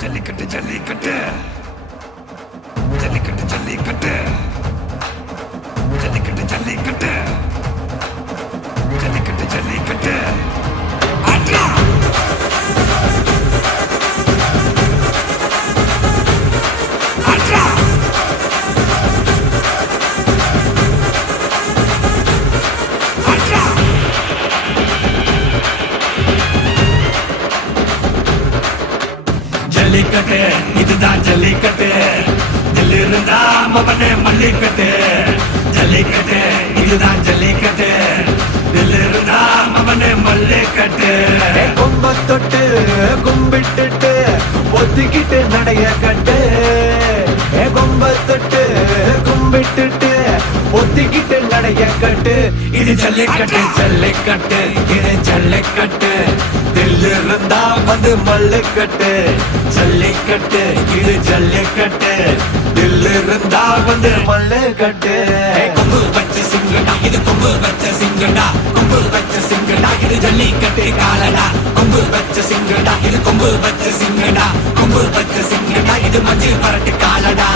ஜல்லிக்கட்டு ஜல்லிக்கட்டு ஜல்லிக்கட்டு ஜல்லிக்கட்டு ஜல்லிக்கட்டு ஜல்லிக்கட்டு ஜல்லிக்கட்டு ஜல்லிக்கட்டு ஆட்ரா ஆட்ரா ஆட்ரா ஜல்லிக்கட்டு இதுதான் ஜல்லிக்கட்டு தில்லி இருந்தா மவனே மல்லிக்கட்டு ஜல்லிக்கட்டு இதுதான் ஜல்லிக்கட்டு தில்லி இருந்தா மவனே மல்லிக்கட்டு கொம்ப தொட்டு கும்பிட்டுட்டு ஒத்திக்கிட்டு நடைய கட்டு கொம்ப தொட்டு கும்பிட்டுட்டு ஒத்திக்கிட்டு நடைய கட்டு இது ஜல்லிக்கட்டு ஜல்லிக்கட்டு இது ஜல்லிக்கட்டு தில்லு இருந்தா வந்து மல்லுக்கட்டு ஜல்லிக்கட்டு இது ஜல்லிக்கட்டு தில்லு இருந்தா வந்து மல்லுக்கட்டு கொம்பு வச்ச சிங்கடா இது கொம்பு வச்ச சிங்கடா கொம்பு வச்ச சிங்கடா இது ஜல்லிக்கட்டு காலடா கொம்பு வச்ச சிங்கடா இது கொம்பு வச்ச சிங்கடா கொம்பு வச்ச சிங்கடா இது மஞ்சு பரட்டு காலடா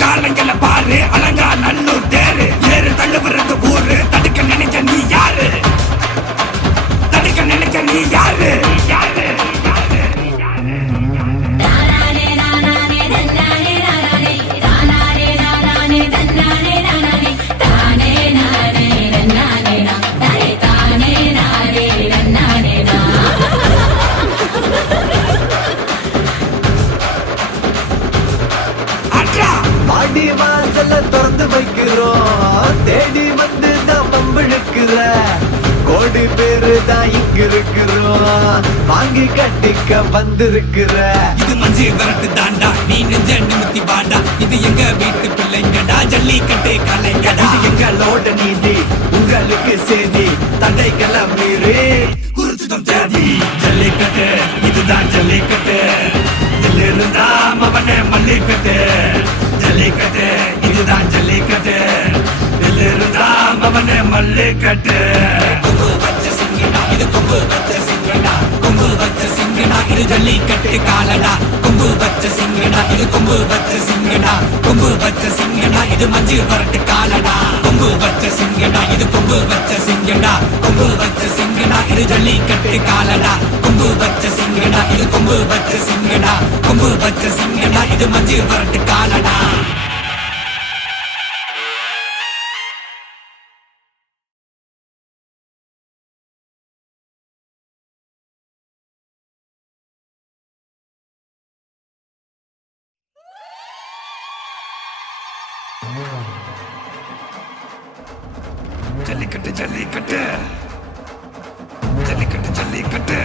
காலங்கள பாரு அலங்கா நல்லூர் தேரு ஏறு தள்ளுபுறது ஊரு தடுக்க நினைச்ச நீ யாரு தடுக்க நினைச்ச நீ யாரு யாரு மாடி வாசல திறந்து வைக்கிறோம் தேடி வந்து தான் பம்பிழுக்கிற கோடி பேரு தான் இங்க இருக்கிறோம் வாங்கி கட்டிக்க வந்திருக்கிற இது மஞ்சு விரட்டு தாண்டா நீ நெஞ்ச நிமித்தி வாடா இது எங்க வீட்டு பிள்ளைங்கடா ஜல்லிக்கட்டு கலைங்கடா இது எங்களோட நீதி உங்களுக்கு செய்தி தடைகளை மீறி குறிச்சுதம் தேதி ஜல்லிக்கட்டு இதுதான் ஜல்லிக்கட்டு இதுல இருந்தா மவனே மல்லிக்கட்டு ஜல்லிக்கட்டு இதுதான் ஜல்லிக்கட்டு இதுல இருந்தா மவனே மல்லிக்கட்டு கொம்பு வச்ச சிங்கடா இது கொம்பு வச்ச சிங்கடா கொம்பு வச்ச சிங்கடா இது ஜல்லிக்கட்டு காலடா கொம்பு வச்ச சிங்கடா இது கொம்பு வச்ச சிங்கடா கொம்பு வச்ச சிங்கடா இது மஞ்சு வரட்டு காலடா கொம்பு வச்ச சிங்கடா இது கொம்பு வச்ச சிங்கடா கொம்பு வச்ச சிங்கடா இது ஜல்லிக்கட்டு காலடா கொம்பு வச்ச சிங்கடா இது கொம்பு வச்ச சிங்கடா கொம்பு வச்ச சிங்கடா இது மஞ்சு வரட்டு காலடா ஜல்லிக்கட்டு ஜல்லிக்கட்டு ஜல்லிக்கட்டு ஜல்லிக்கட்டு